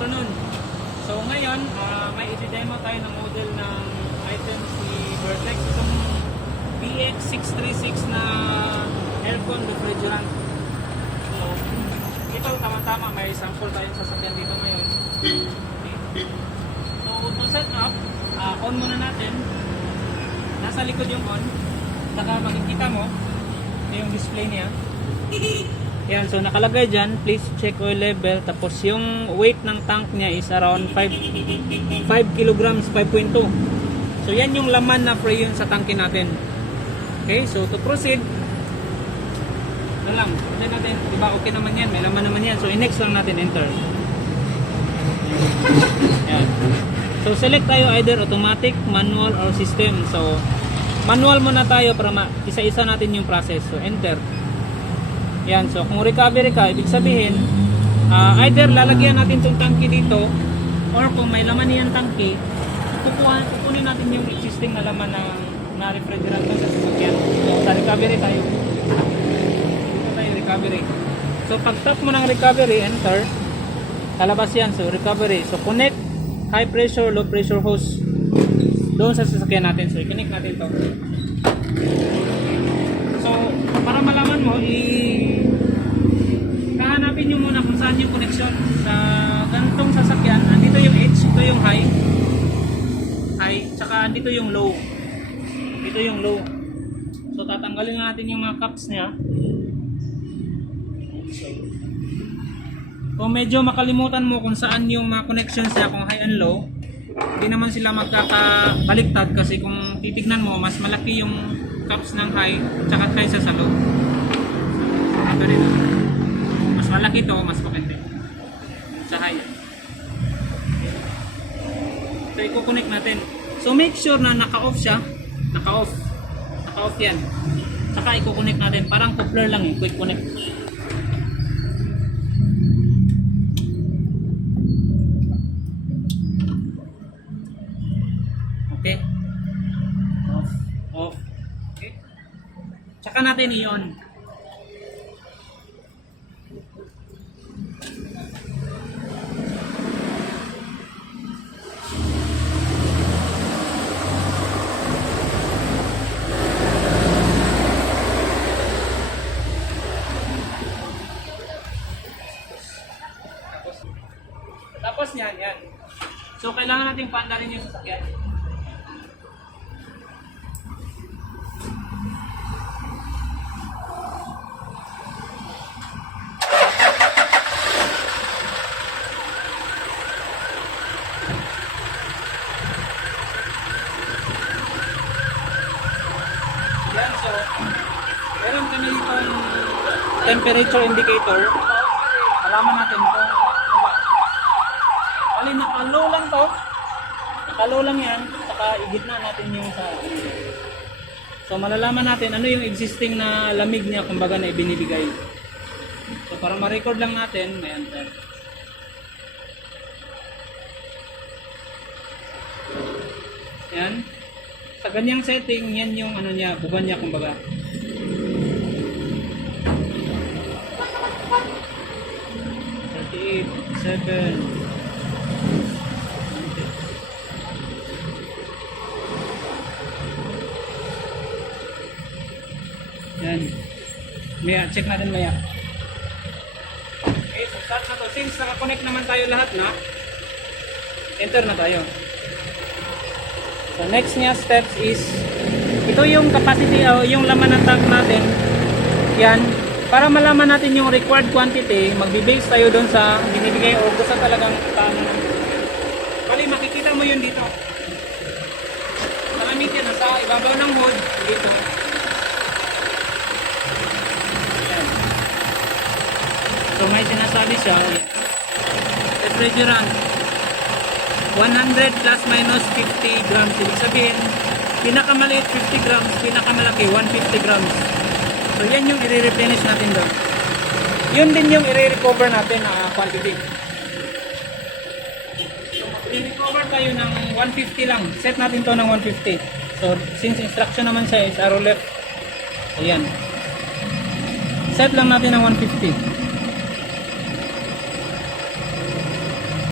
afternoon. So ngayon, ah, may i-demo tayo ng model ng items ni Vertex. Itong BX636 na aircon refrigerant. So, ito tama-tama, may sample tayong sasakyan dito ngayon. Okay. So to set up, ah, on muna natin. Nasa likod yung on. Saka makikita mo, ito yung display niya. Yan, so nakalagay dyan, please check oil level. Tapos yung weight ng tank niya is around 5, 5 kilograms, 5.2. So yan yung laman na free yun sa tangke natin. Okay, so to proceed, ano lang, tignan natin, di ba okay naman yan, may laman naman yan. So i-next lang natin, enter. Yan. So select tayo either automatic, manual, or system. So manual muna tayo para isa-isa natin yung process. So enter. Yan, so kung recovery ka, ibig sabihin, ah, either lalagyan natin itong tangke dito, or kung may laman niyan tangke, kukuha, kukunin natin yung existing na laman na, na refrigerant sa sasakyan. Sa recovery tayo. Dito tayo, recovery. So, pag tap mo ng recovery, enter, kalabas yan. So, recovery. So, connect high pressure, low pressure hose doon sa sasakyan natin. So, i-connect natin to. So, para malaman mo, i kahanapin nyo muna kung saan yung connection sa ganitong sasakyan. Andito yung H, ito yung high. High, tsaka andito yung low. Dito yung low. So, tatanggalin natin yung mga caps niya. So, kung medyo makalimutan mo kung saan yung mga connections niya, kung high and low, hindi naman sila magkakabaliktad kasi kung titignan mo, mas malaki yung caps ng high tsaka kaysa sa low. Ito rin. Mas malaki to, mas makindi. Sa high. So, i-connect natin. So, make sure na naka-off siya. Naka-off. Naka-off yan. Saka i-connect natin. Parang coupler lang eh. Quick connect. Okay. Off. Off. Okay. Tsaka natin i-on. Tapos yan, yan. So, kailangan natin paandarin yung sasakyan. Yan, so, meron kami temperature indicator. Alaman natin kung Bali, nakalow lang to. Nakalow lang yan. Saka igitna natin yung sa... So, malalaman natin ano yung existing na lamig niya kumbaga na ibinibigay. So, para ma-record lang natin, may enter. Yan. Sa ganyang setting, yan yung ano niya, buban niya kumbaga. Seven, Yan. Maya, check natin maya. Okay, so start na to. Since nakakonect naman tayo lahat na, enter na tayo. So next niya steps is, ito yung capacity, o yung laman ng tank natin. Yan. Para malaman natin yung required quantity, magbe-base tayo doon sa binibigay o gusto talagang tama ng Bali, makikita mo yun dito. Malamig yan, nasa ibabaw ng hood, dito. So may sinasabi siya, refrigerant, 100 plus minus 50 grams. Ibig sabihin, pinakamaliit 50 grams, pinakamalaki 150 grams. So yan yung i-replenish natin doon. Yun din yung i-recover natin na quantity. So i-recover tayo ng 150 lang. Set natin to ng 150. So since instruction naman siya is arrow left. Ayan. Set lang natin ng 150.